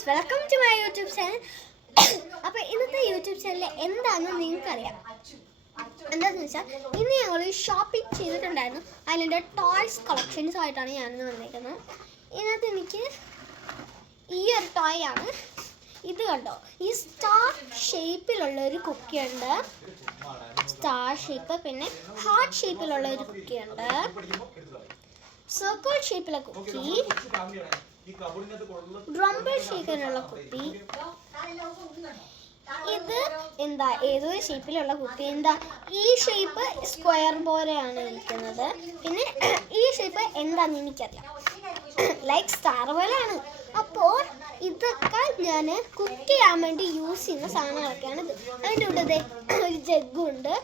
Friends, welcome to my YouTube channel. അപ്പോൾ ഇന്നത്തെ YouTube channel എന്താണെന്ന് നിങ്ങൾക്കറിയാം. എന്താണെന്ന് വെച്ചാൽ ഇന്ന് ഞങ്ങൾ ഷോപ്പിംഗ് ചെയ്തിട്ടുണ്ടായിരുന്നു. അതിൻ്റെ ടോയ്സ് കളക്ഷൻസ് ആയിട്ടാണ് ഞാനിന്ന് വന്നിരിക്കുന്നത്. ഇതിനകത്ത് എനിക്ക് ഈ ഒരു ടോയ് ആണ്. ഇത് കണ്ടോ, ഈ സ്റ്റാർ ഷേപ്പിലുള്ള ഒരു കുക്കിയുണ്ട്, സ്റ്റാർ ഷേപ്പ്, പിന്നെ ഹാർട്ട് ഷേപ്പിലുള്ള ഒരു കുക്കിയുണ്ട്, സർക്കിൾ ഷേപ്പിലുള്ള കുക്കി, ഡ്രംബിൾ ഷേപ്പിലുള്ള കുപ്പി. ഇത് എന്താ ഏതൊരു ഷേപ്പിലുള്ള കുപ്പി. എന്താ ഈ ഷേപ്പ് സ്ക്വയർ പോലെയാണ് ഇരിക്കുന്നത്. പിന്നെ ഈ ഷേപ്പ് എന്താണെന്ന് എനിക്കറിയാം, ലൈക്ക് സ്റ്റാർ പോലെയാണ്. അപ്പോൾ ഇതൊക്കെ ഞാൻ കുക്ക് ചെയ്യാൻ വേണ്ടി യൂസ് ചെയ്യുന്ന സാധനങ്ങളൊക്കെയാണ്. ഇത് അതിൻ്റെ കൂടെ ഒരു ജഗ്ഗുണ്ട്.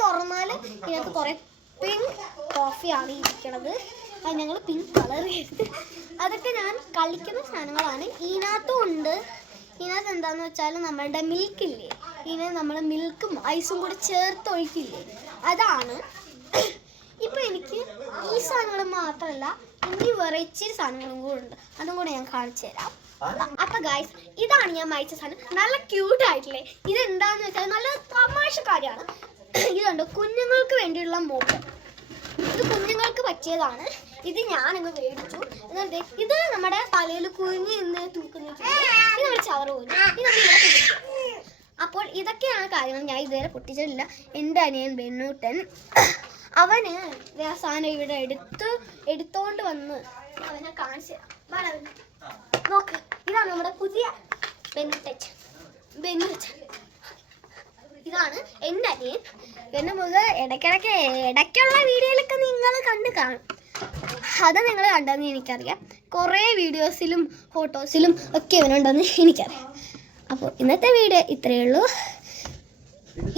തുറന്നാൽ ഇതിനകത്ത് കുറേ പിങ്ക് കോഫിയാണ് ഇരിക്കണത്. അത് ഞങ്ങൾ പിങ്ക് കളർ ചെയ്ത് അതൊക്കെ ഞാൻ കളിക്കുന്ന സാധനങ്ങളാണ്. ഇതിനകത്തും ഉണ്ട്. ഇതിനകത്ത് എന്താണെന്ന് വെച്ചാൽ നമ്മളുടെ മിൽക്കില്ലേ, ഇതിനെ നമ്മൾ മിൽക്കും ഐസും കൂടി ചേർത്ത് ഒഴിക്കില്ലേ, അതാണ്. ഇപ്പം എനിക്ക് ഈ സാധനങ്ങൾ മാത്രമല്ല, ഇനി വെറൈറ്റി സാധനങ്ങളും കൂടെ ഉണ്ട്. അതും കൂടെ ഞാൻ കാണിച്ചു തരാം. അപ്പം ഗായ്സ്, ഇതാണ് ഞാൻ വായിച്ച സാധനം. നല്ല ക്യൂട്ടായിട്ടില്ലേ. ഇതെന്താണെന്ന് വെച്ചാൽ നല്ല തമാശക്കാരിയാണ്. ഇതുണ്ട്, കുഞ്ഞുങ്ങൾക്ക് വേണ്ടിയുള്ള മോപ്പ്. ഇത് കുഞ്ഞുങ്ങൾക്ക് പറ്റിയതാണ്. ഇത് ഞാനങ്ങ് മേടിച്ചു. എന്നിട്ട് ഇത് നമ്മുടെ തലയിൽ കുഞ്ഞ് നിന്ന് തൂക്കുന്ന ഇത് നമ്മുടെ ചവറ് പോലും. അപ്പോൾ ഇതൊക്കെയാണ് കാര്യങ്ങൾ. ഞാൻ ഇതുവരെ പൊട്ടിച്ചിട്ടില്ല. എൻ്റെ അനിയൻ ബെന്നൂട്ടൻ, അവന് സാധനം ഇവിടെ എടുത്തോണ്ട് വന്ന് അവനെ കാണിച്ചു തരാം. നോക്ക്, ഇതാണ് നമ്മുടെ പുതിയ ബെന്നൂട്ടൻ. ഇതാണ് എൻ്റെ അനിയൻ. പിന്നെ മുതൽ ഇടയ്ക്കുള്ള വീഡിയോയിലൊക്കെ നിങ്ങൾ കണ്ട് കാണും. അത് നിങ്ങൾ കണ്ടെന്ന് എനിക്കറിയാം. കുറേ വീഡിയോസിലും ഫോട്ടോസിലും ഒക്കെ ഇവനുണ്ടെന്ന് എനിക്കറിയാം. അപ്പോൾ ഇന്നത്തെ വീഡിയോ ഇത്രയേ ഉള്ളൂ.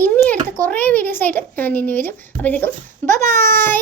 ഇനി അടുത്ത കുറേ വീഡിയോസായിട്ട് ഞാൻ ഇനി വരും. അപ്പോഴത്തേക്കും ബൈ.